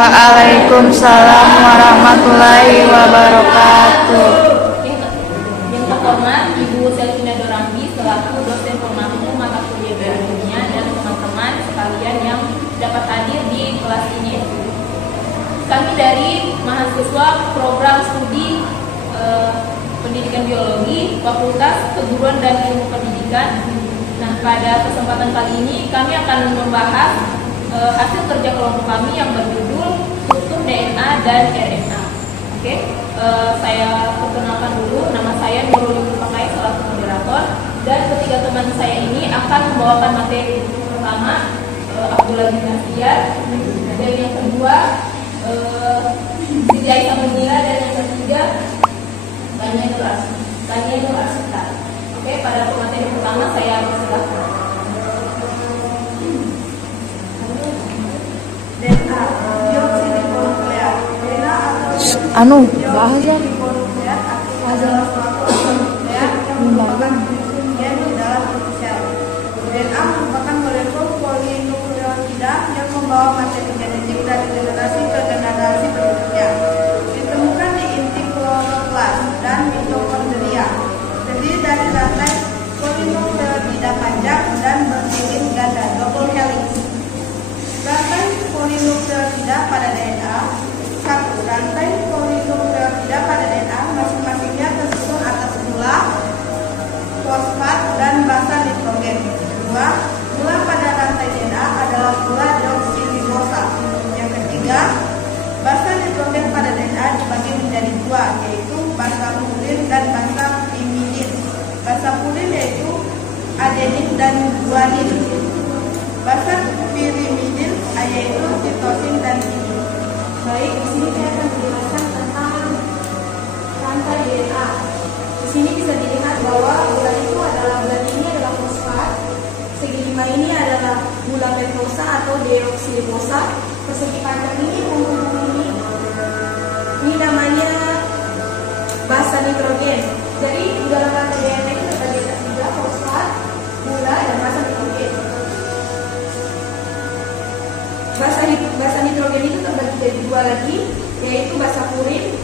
Waalaikumsalam warahmatullahi wabarakatuh. Yang terhormat Ibu Selvina Dorambi selaku dosen pemangku mata kuliah biologinya dan teman-teman sekalian yang dapat hadir di kelas ini. Kami dari mahasiswa program studi pendidikan biologi Fakultas Keguruan dan Ilmu Pendidikan. Nah, pada kesempatan kali ini kami akan membahas hasil kerja kelompok kami yang berjudul struktur DNA dan RNA. Oke, saya perkenalkan dulu, nama saya Nurul Pakai selaku moderator, dan ketiga teman saya ini akan membawakan materi. Pertama, Abdullah bin Nasir, dan yang kedua Siti Aisyah Menira, dan yang ketiga Tania Nur Arsita. Oke, pada materi pertama saya persilakan. DNA, dioksiribonukleat. DNA atau bahasa gen di dalam inti sel. DNA merupakan molekul polinukleotida yang membawa materi genetik dari generasi ke generasi berikutnya. Ditemukan di inti kloroplas dan mitokondria. Terdiri dari rantai polinukleotida panjang dan bersilin ganda double helix. Rantai polinukleotida pada DNA. Satu, rantai polinukleotida pada DNA masing-masingnya tersusun atas gula, fosfat, dan basa nitrogen. Dua, gula pada rantai DNA adalah gula deoksiribosa. Yang ketiga, basa nitrogen pada DNA dibagi menjadi dua, yaitu basa purine dan basa pyrimidin. Basa purine yaitu adenin dan guanin. Basa pyrimidin yaitu sitosin dan timin. Baik, di sini saya akan menjelaskan tentang rantai DNA. Di sini bisa dilihat bahwa gula itu adalah bulan ini adalah fosfat, segi 5 ini adalah gula pentosa atau deoksiribosa, persegi panjang ini menghubungi ini namanya basa nitrogen. Jadi di dalam rantai DNA itu terbagi atas tiga, fosfat, gula, dan basa nitrogen. Basa nitrogen itu terbagi jadi dua lagi, yaitu basa purin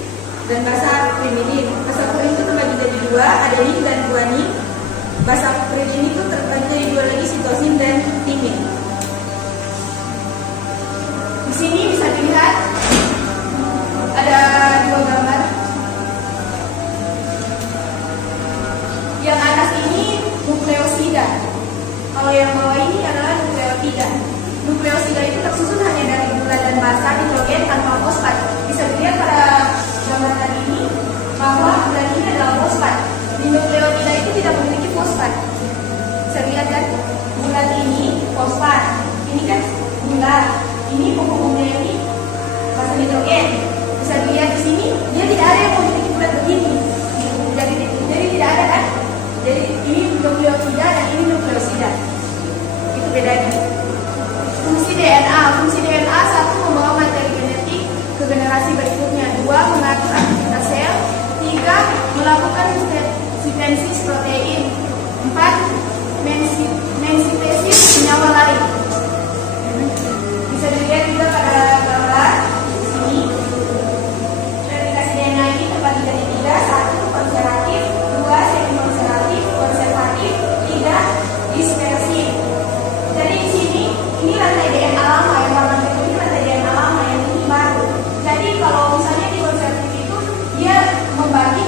dan basa pyrimidin. Basa purin itu terbagi jadi dua, adenin dan guanin. Basa pyrimidin itu terbagi jadi dua lagi, sitosin dan timin. Di sini bisa dilihat ada dua gambar. Yang atas ini nukleosida. Kalau yang bawah ini adalah nukleotida. Nukleosida itu tersusun hanya dari gula dan basa nitrogen tanpa fosfat. Bisa dilihat pada gambar tadi ini bahwa gula ini adalah fosfat. Di nukleotida itu tidak memiliki fosfat. Bisa dilihat kan? Gula ini fosfat. Ini kan gula. Ini penghubungnya ini basa nitrogen. Bisa dilihat di sini dia tidak ada yang memiliki bulat begini. Jadi tidak ada kan? Jadi ini nukleotida dan ini nukleosida. Itu bedanya. Fungsi DNA, satu, membawa materi genetik ke generasi berikutnya. Dua, mengatur aktivitas sel. Tiga, melakukan sintesis protein. Empat, mensintesis senyawa lain. Bisa dilihat juga pada gambar di sini. Replikasi DNA ini terbagi jadi tiga. Satu, konservatif. Dua, semi-konservatif. Konservatif. Tiga, dispersif. Jadi di sini ini rantai DNA lama, yang warna biru ini rantai DNA lama, yang ini baru. Jadi kalau misalnya di konservatif itu dia membagi,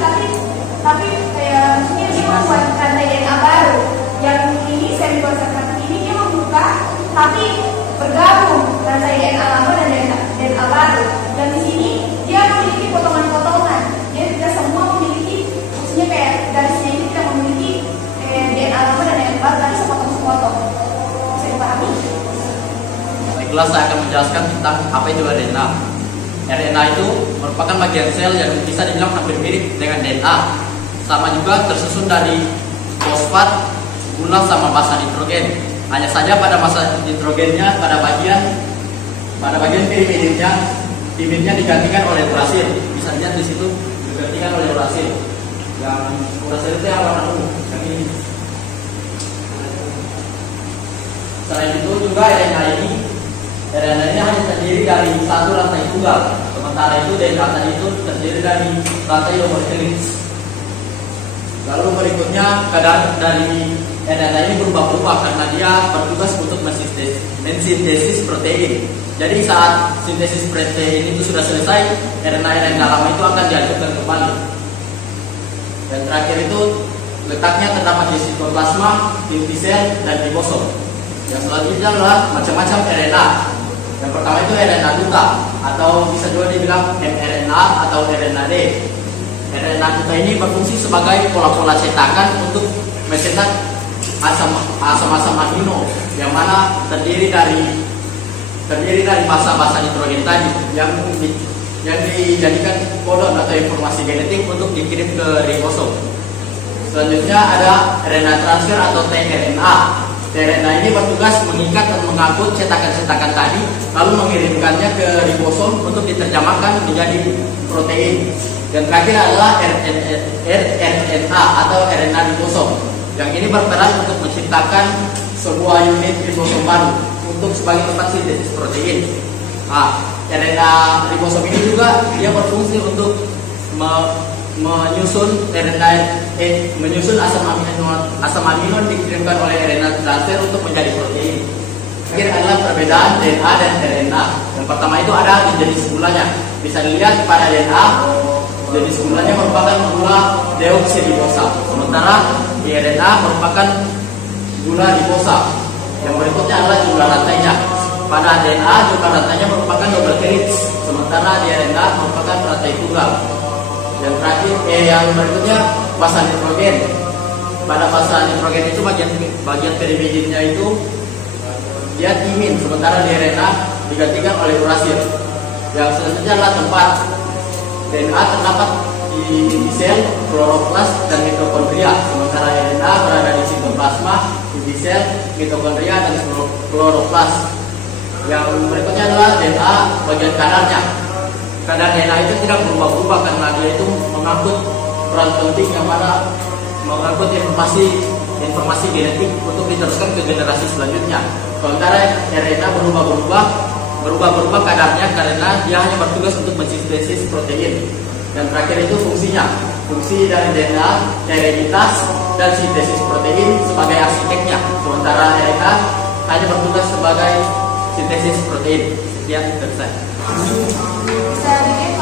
tapi kayak maksudnya dia membuat rantai DNA baru. Yang ini semi konservatif ini dia membuka, tapi bergabung rantai DNA lama dan DNA baru. Dan di sini dia memiliki potongan-potongan. Dia tidak semua memiliki, maksudnya kayak garisnya ini tidak memiliki DNA lama dan DNA baru, tapi sepotong-sepotong. Bisa dipahami? Baiklah, saya akan menjelaskan tentang apa itu RNA. RNA itu merupakan bagian sel yang bisa dibilang hampir mirip dengan DNA. Sama juga tersusun dari fosfat, gula, sama basa nitrogen. Hanya saja pada basa nitrogennya pada bagian pirimidinnya digantikan oleh urasil. Bisa lihat di situ digantikan oleh urasil. Yang urasil itu yang warna ungu. Yang ini. Selain itu juga RNA ini RNA ini hanya terdiri dari satu rantai tunggal, sementara itu DNA tadi itu terdiri dari rantai double helix. Lalu berikutnya keadaan dari RNA ini berubah-ubah karena dia bertugas untuk mensintesis protein. Jadi saat sintesis protein itu sudah selesai, RNA lama itu akan dihancurkan kembali. Dan terakhir itu letaknya terdapat di sitoplasma, inti sel, dan ribosom. Yang selanjutnya adalah macam-macam RNA. Yang pertama itu RNA duta atau bisa juga dibilang mRNA atau RNA-D. RNA duta ini berfungsi sebagai pola-pola cetakan untuk mencetak asam-asam amino yang mana terdiri dari basa-basa nitrogen tadi yang dijadikan kodon atau informasi genetik untuk dikirim ke ribosom. Selanjutnya ada RNA transfer atau tRNA. tRNA ini bertugas mengikat dan mengangkut cetakan-cetakan tadi lalu mengirimkannya ke ribosom untuk diterjemahkan menjadi protein. Dan terakhir adalah rRNA atau RNA ribosom. Yang ini berperan untuk menciptakan sebuah unit ribosom baru untuk sebagai tempat sintesis protein. RNA ribosom ini juga dia berfungsi untuk menyusun asam amino dikirimkan oleh RNA transfer untuk menjadi protein. Terakhir adalah perbedaan DNA dan RNA. Yang pertama itu ada di jenis gulanya. Bisa dilihat pada DNA jenis gulanya merupakan gula deoksiribosa, sementara di RNA merupakan gula ribosa. Yang berikutnya adalah jumlah rantainya. Pada DNA jumlah rantainya merupakan double helix, sementara di RNA merupakan rantai tunggal. Yang terakhir, yang berikutnya basa nitrogen. Pada basa nitrogen itu bagian perimetrinnya itu dia timin, sementara di RNA digantikan oleh urasil. Yang selanjutnya adalah tempat DNA terdapat di sel, kloroplas, dan mitokondria, sementara RNA berada di sitoplasma, inti sel, mitokondria, dan kloroplas. Yang berikutnya adalah DNA bagian kadarnya. Kadar DNA itu tidak berubah-ubah karena dia itu mengangkut peran penting yang mana mengangkut informasi genetik untuk diteruskan ke generasi selanjutnya. Sementara RNA berubah-berubah kadarnya karena dia hanya bertugas untuk mensintesis protein. Dan terakhir itu fungsinya. Fungsi dari DNA, hereditas, dan sintesis protein sebagai arsiteknya. Sementara RNA hanya bertugas sebagai sintesis protein. Sekian, selesai. Bisa dikit